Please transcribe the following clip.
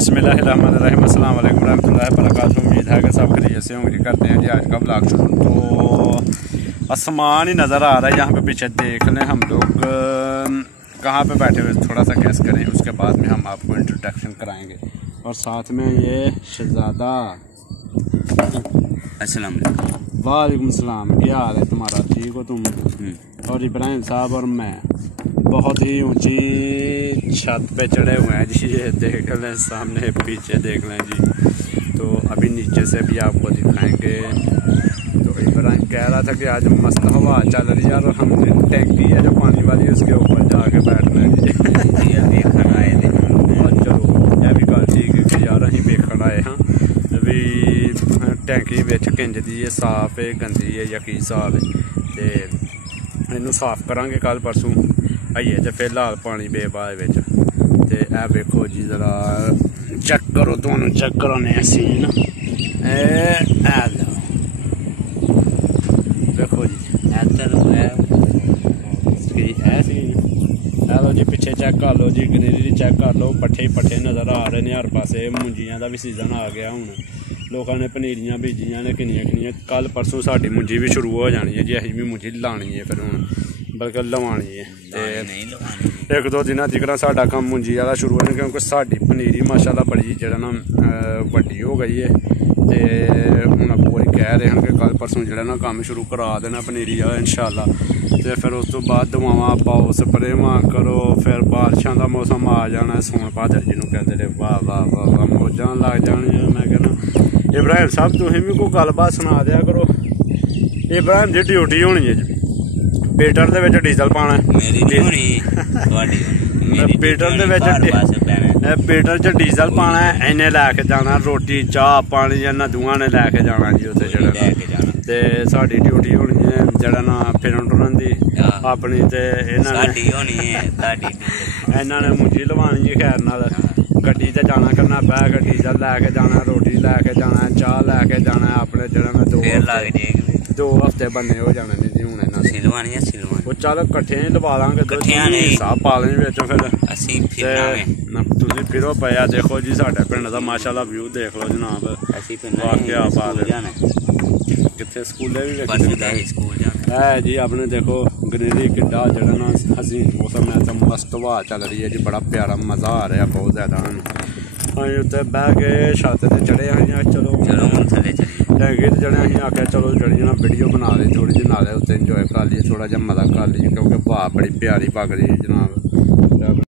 बिस्मिल्लाहिर्रहमानिर्रहीम अस्सलाम वालेकुम रहमतुल्लाहि वबरकातुहू। उम्मीद है कि सब खैरियत से होंगे। करते हैं जी आज का ब्लॉग शुरू। तो आसमान ही नज़र आ रहा है यहाँ पे, पीछे देख लें हम लोग कहाँ पे बैठे हुए, थोड़ा सा गैस करें, उसके बाद में हम आपको इंट्रोडक्शन कराएंगे। और साथ में ये शहजादा। अस्सलाम वालेकुम। वालेकुम सलाम। क्या हाल है तुम्हारा? ठीक हो तुम? और इब्राहिम साहब और मैं बहुत ही ऊंची छत पे चढ़े हुए हैं जी। ये देख लें, सामने पीछे देख लें जी। तो अभी नीचे से भी आपको दिखाएंगे। तो इब्राहिम कह रहा था कि आज मस्त हवा चल रही है और हमने टैंकी है जो पानी वाली, उसके ऊपर जाके बैठना है जी। आए थे और चलो यह भी गल ठीक है कि यार अं वेखण आए हाँ भी टैंकी बिच किंजदी है, साफ है, गंदी है या की साफ है। तो इनू साफ करांगे कल परसों। आइए तो फिलहाल पानी बेबाद बिच। ते ए वेखो जी, जरा चेक करो, तुहानू चेक कराने सीन। देखो जी लो जी, पिछे चेक कर लो जी, ग्रीनरी चेक कर लो, पट्ठे पट्ठे नज़र आ रहे हैं हर पासे। मुंजियां का भी सीजन आ गया हूँ, लोगों ने पनीरियां बीजियां ने किनियां किनियां। कल परसों साड़ी मुंजी भी शुरू हो जानी है जी। असीं भी मुंजी लानी है फिर हुण, बल्कि लवानी है। तो एक दो दिन जिक्र साडा कम्म मुंजी वाला शुरू होना, क्योंकि साडी पनीरी माशाल्लाह बड़ी जो ना वड्डी हो गई है। तो हुण पूरी कह रहे हैं कि कल परसों जो ना कम्म शुरू करा देना पनीरी वाला इंशाअल्लाह। तो फिर उस तो बाद दवावां पाओ, स्प्रेवां करो, फिर बारिशां का मौसम आ जाना, सोन भादर जिन्होंने कहते रहे। वाह वाह वाह वाह, मौजां लग जानियां। मैं कहना इब्राहिम साहब तुसीं भी कोई गलबात सुना दिया करो। इब्राहिम जी ड्यूटी होनी है जी, पीटर दे विच डीजल पाना है। पीटर दे विच पीटर च डीजल पाना है, इन्हें लैके जाना रोटी चाह पानी, इन्हां दूआं ने लैके जाना जी उत्थे जेह्ड़ा। ते साडी ड्यूटी होनी है जेह्ड़ा ना फिरन टुरन दी अपनी। ते इन्हां ने मुंजी लवानी है खैर नाल। गड्डी ते जाना करना, बैग डीजल लैके जाना, रोटी लैके जाना, चाह लैके जाना अपने। जेह्ड़ा ना दो हफ्ते बन्ने हो जाने ने जी। हुण इन्हां सिलवानी है वो चल कट्ठे लवा लांगे, हिसाब पा लें बिच। फिर तुसीं फिरो पिया देखो जी, साडे पिंड दा माशाल्लाह व्यू देख लो जनाब। वाकया बात कितने स्कूले भी है जी अपने। देखो ग्रीनरी किड्डा जेह्ड़ा ना हसीन मौसम है, तो मस्त हवा चल रही है जी, बड़ा प्यारा मज़ा आ रहा है बहुत ज़्यादा। असीं उत्ते बह के छत ते चढ़े असीं, चलो थल्ले चली टैंकी ते चढ़े। असीं आखेआ चलो जड़ी ना वीडियो बना ली थोड़ी जी, नाले उत्ते इंजॉय कर लीए, थोड़ा जिहा मज़ा कर लीए, क्योंकि हवा बड़ी प्यारी पग रही है जनाब।